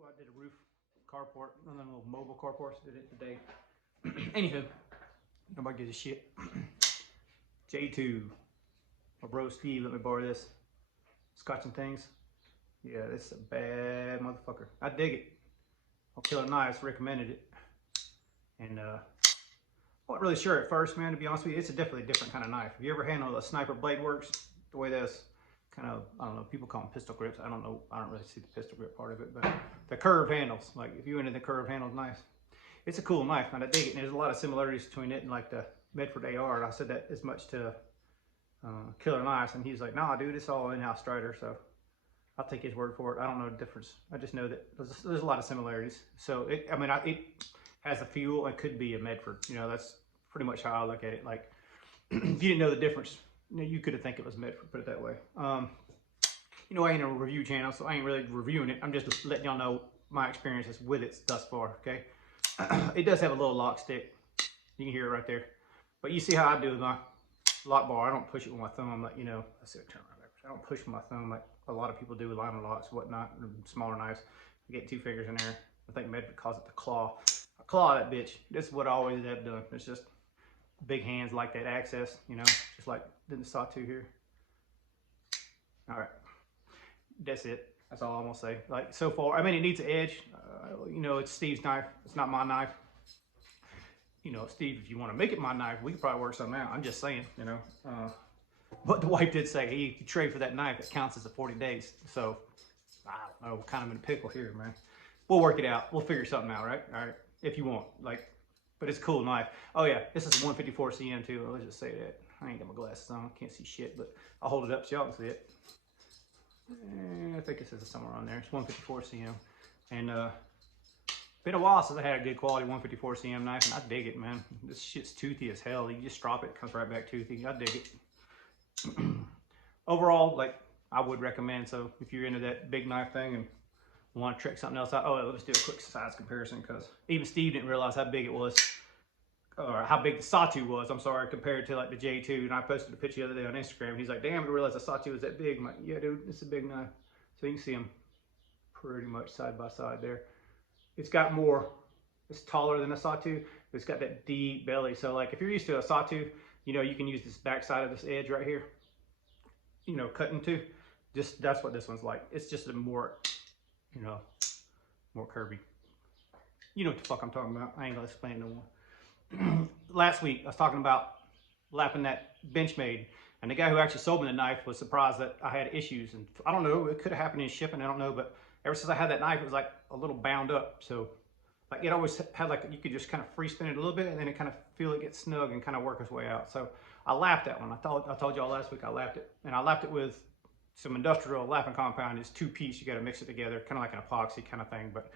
Well, I did a roof carport, one of them little mobile carports. Did it today. Anywho, nobody gives a shit. J2, my bro Steve let me borrow this. Scotch and things. Yeah, this is a bad motherfucker. I dig it. Killer Knives recommended it, and I wasn't really sure at first, man. To be honest with you, it's definitely a different kind of knife. Have you ever handled a sniper blade works? The way that's kind of, I don't know, people call them pistol grips. I don't know, I don't really see the pistol grip part of it, but the curved handles, like if you into the curved handles knife, it's a cool knife, man. I dig it. And there's a lot of similarities between it and like the Medford AR. And I said that as much to Killer Knives, and he's like, nah, dude, it's all in-house strider. So I'll take his word for it. I don't know the difference. I just know that there's a lot of similarities. So it has a feel. It could be a Medford. You know, that's pretty much how I look at it. Like, if you didn't know the difference, you could have think it was Medford, put it that way. You know, I ain't a review channel, so I ain't really reviewing it. I'm just letting y'all know my experiences with it thus far, okay? It does have a little lock stick. You can hear it right there. But you see how I do with my lock bar. I don't push it with my thumb, like, you know, let's see, turn around. I don't push with my thumb like a lot of people do with lima locks, whatnot, smaller knives. I get 2 fingers in there. I think Medford calls it the claw. I claw that bitch. This is what I always have done. It's just big hands like that access, you know, just like the sawtooth here. All right, that's it. That's all I'm gonna say. Like, so far, I mean, it needs an edge. You know, it's Steve's knife. It's not my knife. You know, Steve, if you want to make it my knife, we could probably work something out. I'm just saying, you know. But the wife did say, hey, if you trade for that knife, it counts as a 40 days. So, I don't know, we're kind of in a pickle here, man. We'll work it out. We'll figure something out, right? All right, if you want. Like, but it's a cool knife. Oh yeah, this is a 154 CM too. Let's just say that. I ain't got my glasses on, can't see shit, but I'll hold it up so y'all can see it. I think it says somewhere on there. It's 154 CM. And been a while since I had a good quality 154 CM knife, and I dig it, man. This shit's toothy as hell. You just drop it, it comes right back toothy. I dig it. Overall, like, I would recommend. So if you're into that big knife thing and want to check something else out, oh, let's do a quick size comparison, because even Steve didn't realize how big it was, or how big the sawtooth was, I'm sorry, compared to like the J2. And I posted a picture the other day on Instagram. He's like, damn, I didn't realize the sawtooth was that big. I'm like, yeah, dude, it's a big knife. So you can see them pretty much side by side there. It's got more, it's taller than a sawtooth, but it's got that deep belly. So like, if you're used to a sawtooth, you know, you can use this back side of this edge right here, you know, cutting to. Just, that's what this one's like. It's just a more, you know, more curvy. You know what the fuck I'm talking about. I ain't gonna explain it no more. Last week, I was talking about lapping that Benchmade, and the guy who actually sold me the knife was surprised that I had issues. And I don't know, it could have happened in shipping, I don't know, but ever since I had that knife, it was like a little bound up. So like, it always had like, you could just kind of free spin it a little bit, and then it kind of feel it get snug and kind of work its way out. So I lapped that one. I told y'all last week I lapped it, and I lapped it with some industrial lapping compound. It's 2-piece. You got to mix it together, kind of like an epoxy kind of thing, but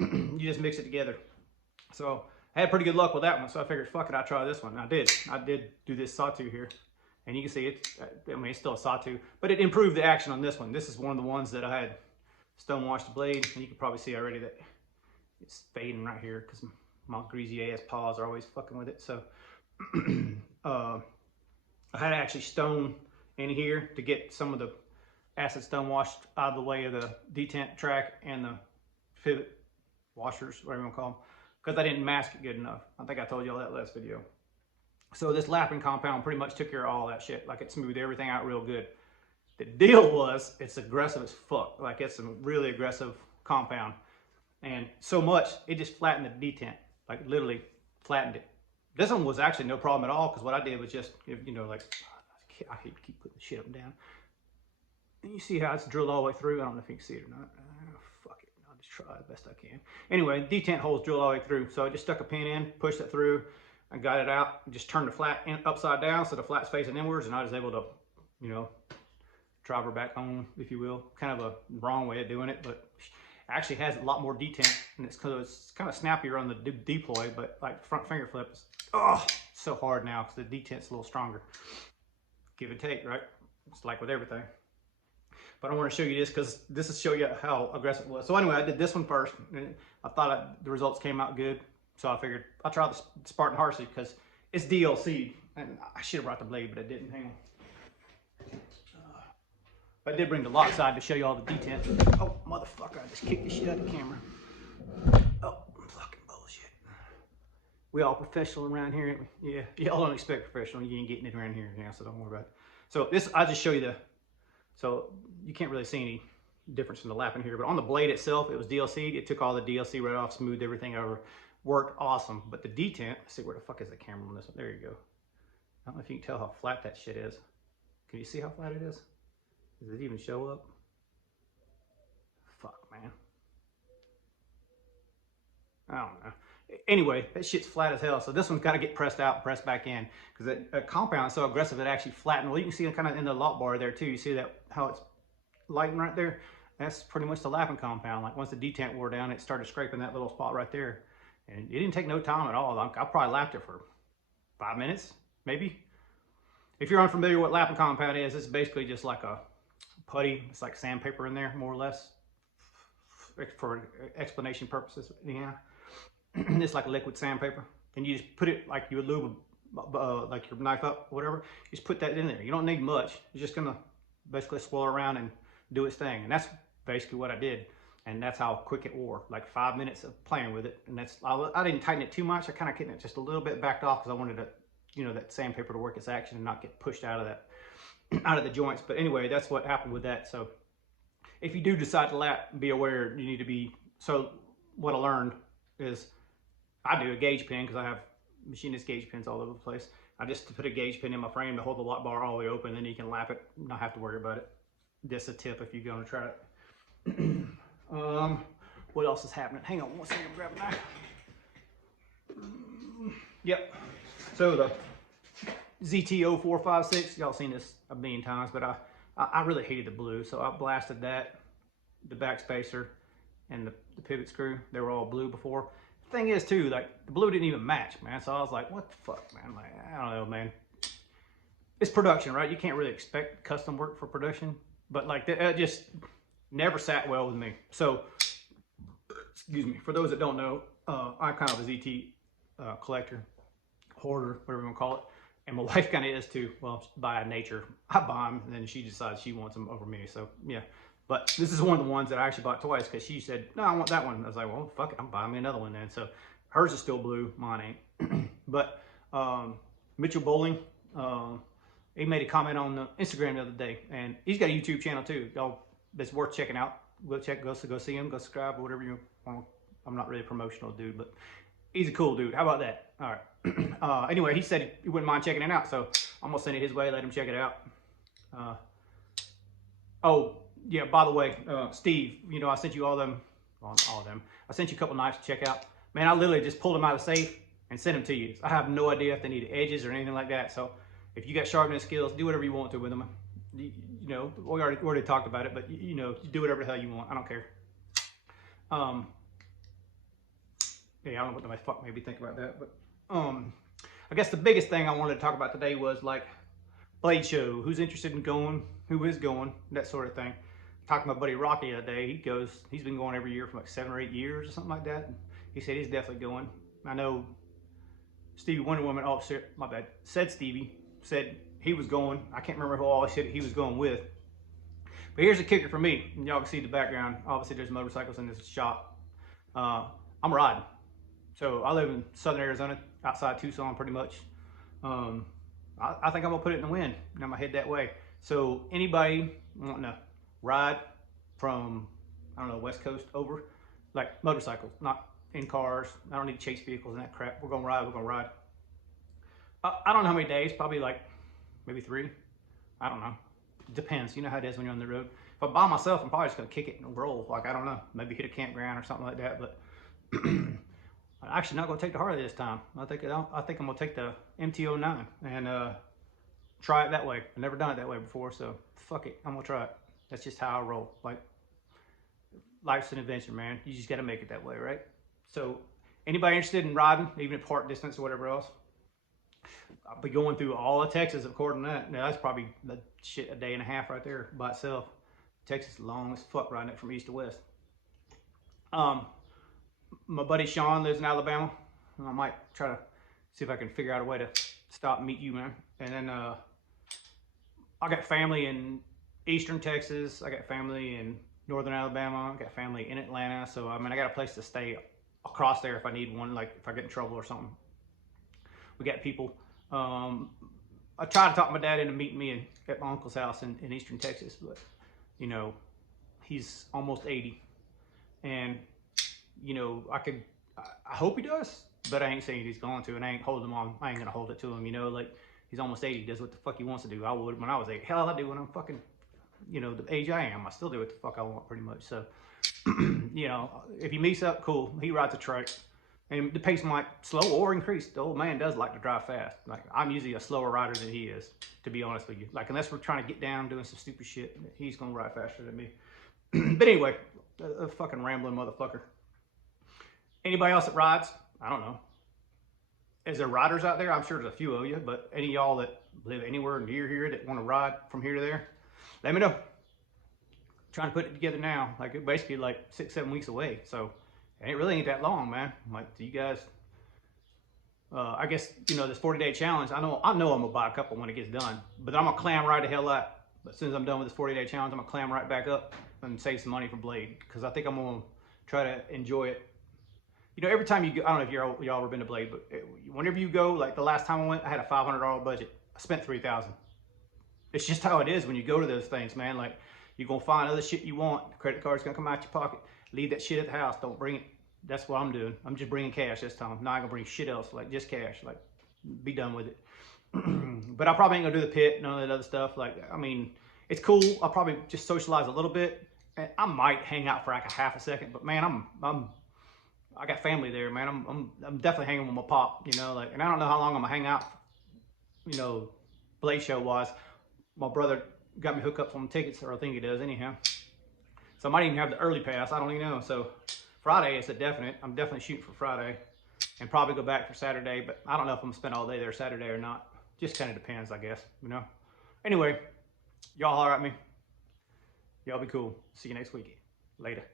you just mix it together. So I had pretty good luck with that one. So I figured, fuck it, I'll try this one. And I did do this sawtooth here, and you can see it. I mean, it's still a sawtooth, but it improved the action on this one. This is one of the ones that I had stone washed the blade, and you can probably see already that it's fading right here because my greasy ass paws are always fucking with it. So I had to actually stone in here to get some of the acid stone washed out of the way of the detent track and the pivot washers, whatever you want to call them, because I didn't mask it good enough. I think I told you all that last video. So this lapping compound pretty much took care of all that shit. Like, it smoothed everything out real good. The deal was, it's aggressive as fuck. Like, it's some really aggressive compound. And so much, it just flattened the detent. Like, literally flattened it. This one was actually no problem at all, because what I did was just, you know, like, I hate to keep putting the shit up and down. And you see how it's drilled all the way through? I don't know if you can see it or not. Fuck it, I'll just try the best I can. Anyway, detent hole's drilled all the way through. So I just stuck a pin in, pushed it through, I got it out, and just turned the flat upside down so the flat's facing inwards, and I was able to, you know, drive her back home, if you will. Kind of a wrong way of doing it, but it actually has a lot more detent, and it's because it's kind of snappier on the deploy, but like front finger flip is, oh, so hard now because the detent's a little stronger. Give and take, right? It's like with everything. But I want to show you this because this will show you how aggressive it was. So anyway, I did this one first, and I thought the results came out good. So I figured I'll try the Spartan Harsey because it's DLC, and I should have brought the blade, but I didn't. Hang on. I did bring the lot side to show you all the detent. Oh, motherfucker, I just kicked the shit out of the camera. Oh, fucking bullshit. We all professional around here, ain't we? Yeah, y'all don't expect professional. You ain't getting it around here now, so don't worry about it. So this, I'll just show you the, so you can't really see any difference in the lapping here, but on the blade itself, it was DLC'd. It took all the DLC right off, smoothed everything over. Worked awesome. But the detent, let's see, where the fuck is the camera on this one? There you go. I don't know if you can tell how flat that shit is. Can you see how flat it is? Does it even show up? Fuck, man. I don't know. Anyway, that shit's flat as hell. So this one's got to get pressed out and pressed back in because the compound is so aggressive it actually flattened. Well, you can see it kind of in the lot bar there too. You see that how it's lighting right there? That's pretty much the lapping compound. Like once the detent wore down, it started scraping that little spot right there. And it didn't take no time at all. I probably lapped it for 5 minutes, maybe. If you're unfamiliar with what lapping compound is, it's basically just like a putty. It's like sandpaper in there, more or less, for explanation purposes. Yeah. It's like a liquid sandpaper, and you just put it like you would lube like your knife up or whatever. You just put that in there. You don't need much. It's just gonna basically swirl around and do its thing, and that's basically what I did. And that's how quick it wore, like 5 minutes of playing with it. And that's, I didn't tighten it too much. I kind of kept it just a little bit backed off because I wanted to, you know, that sandpaper to work its action and not get pushed out of that, out of the joints. But anyway, that's what happened with that. So if you do decide to lap, be aware you need to be, so what I learned is I do a gauge pin because I have machinist gauge pins all over the place. I just put a gauge pin in my frame to hold the lot bar all the way open, then you can lap it, not have to worry about it. That's a tip if you're going to try it. What else is happening? Hang on one second, I'm grabbing that. Yep. So the ZT0456, y'all seen this a million times, but I really hated the blue, so I blasted that, the back spacer, and the pivot screw. They were all blue before. The thing is too, like the blue didn't even match, man. So I was like, what the fuck, man? Like, I don't know, man. It's production, right? You can't really expect custom work for production, but like that just never sat well with me. So, excuse me, for those that don't know, I'm kind of a ZT collector, hoarder, whatever you want to call it. And my wife kind of is too. Well, by nature, I buy them, and then she decides she wants them over me. So, yeah. But this is one of the ones that I actually bought twice because she said, no, I want that one. I was like, well, fuck it, I'm buying me another one then. So, hers is still blue, mine ain't. But Mitchell Bowling, he made a comment on the Instagram the other day, and he's got a YouTube channel too. Y'all, that's worth checking out. Go see him, go subscribe or whatever you want. I'm not really a promotional dude, but he's a cool dude. How about that? All right. Anyway, he said he wouldn't mind checking it out, so I'm gonna send it his way. Let him check it out. Oh yeah, by the way, Steve, you know I sent you all of them. I sent you a couple knives to check out. Man, I literally just pulled them out of the safe and sent them to you. I have no idea if they need edges or anything like that. So if you got sharpening skills, do whatever you want to with them. You know, we already talked about it, but you know, do whatever the hell you want. I don't care. Yeah, I don't know what the fuck made me think about that, but I guess the biggest thing I wanted to talk about today was like blade show. Who's interested in going? Who is going? That sort of thing. Talked to my buddy Rocky the other day. He's been going every year for like 7 or 8 years or something like that. And he said he's definitely going. I know Stevie Wonder Woman, oh shit, my bad. Stevie said he was going. I can't remember who all he said he was going with. But here's the kicker for me. Y'all can see the background. Obviously there's motorcycles in this shop. I'm riding. So I live in southern Arizona, outside Tucson pretty much. I think I'm gonna put it in the wind and I'm gonna head that way. So anybody wanting to ride from, I don't know, West Coast over, like motorcycles, not in cars. I don't need to chase vehicles and that crap. We're gonna ride. I don't know how many days, probably like maybe 3. I don't know. It depends. You know how it is when you're on the road. If I'm by myself, I'm probably just gonna kick it and roll. Like, I don't know, maybe hit a campground or something like that. But I'm actually not gonna take the Harley this time. I think I'm gonna take the MT-09 and try it that way. I've never done it that way before, so fuck it. I'm gonna try it. That's just how I roll. Like, life's an adventure, man. You just gotta make it that way, right? So anybody interested in riding, even at part distance or whatever else, I'll be going through all of Texas according to that. Now that's probably a day and a half right there by itself. Texas is long as fuck riding it from east to west. My buddy Sean lives in Alabama. I might try to see if I can figure out a way to stop and meet you, man. And then I got family in Eastern Texas. I got family in Northern Alabama. I got family in Atlanta. So, I mean, I got a place to stay across there if I need one, like if I get in trouble or something. We got people. I tried to talk my dad into meeting me at my uncle's house in Eastern Texas, but, you know, he's almost 80. And, you know, I hope he does, but I ain't saying he's going to, and I ain't holding him on. I ain't gonna hold it to him, you know, like he's almost 80, does what the fuck he wants to do. I would when I was 8. Hell, I do when I'm fucking, you know, the age I am. I still do what the fuck I want pretty much. So, you know, if he meets up, cool. He rides a truck. And the pace might slow or increase. The old man does like to drive fast. Like, I'm usually a slower rider than he is, to be honest with you. Like, unless we're trying to get down doing some stupid shit, he's gonna ride faster than me. But anyway, a fucking rambling motherfucker. Anybody else that rides? I don't know. Is there riders out there? I'm sure there's a few of you, but any of y'all that live anywhere near here that want to ride from here to there, let me know. I'm trying to put it together now. Like, it's basically like 6-7 weeks away. So it really ain't that long, man. Like, you guys, I guess, you know, this 40-day challenge, I know I'm gonna buy a couple when it gets done, but I'm gonna clam right the hell out. As soon as I'm done with this 40-day challenge, I'm gonna clam right back up and save some money for Blade, because I think I'm gonna try to enjoy it. You know, every time you go, I don't know if y'all ever been to Blade, but whenever you go, like the last time I went, I had a $500 budget. I spent $3,000. It's just how it is when you go to those things, man. Like, you're gonna find other shit you want. The credit card's gonna come out your pocket. Leave that shit at the house. Don't bring it. That's what I'm doing. I'm just bringing cash this time. Not gonna bring shit else. Like, just cash. Like, be done with it. But I probably ain't gonna do the pit, none of that other stuff. Like, I mean, it's cool. I'll probably just socialize a little bit. And I might hang out for like a half a second. But man, I got family there, man. I'm definitely hanging with my pop, you know. Like, and I don't know how long I'm gonna hang out, you know, Blade show wise. My brother got me hooked up on tickets, or I think he does anyhow. So I might even have the early pass. I don't even know. So Friday is a definite. I'm definitely shooting for Friday, and probably go back for Saturday. But I don't know if I'm gonna spend all day there Saturday or not. Just kind of depends, I guess. You know. Anyway, y'all holler at me. Y'all be cool. See you next week. Later.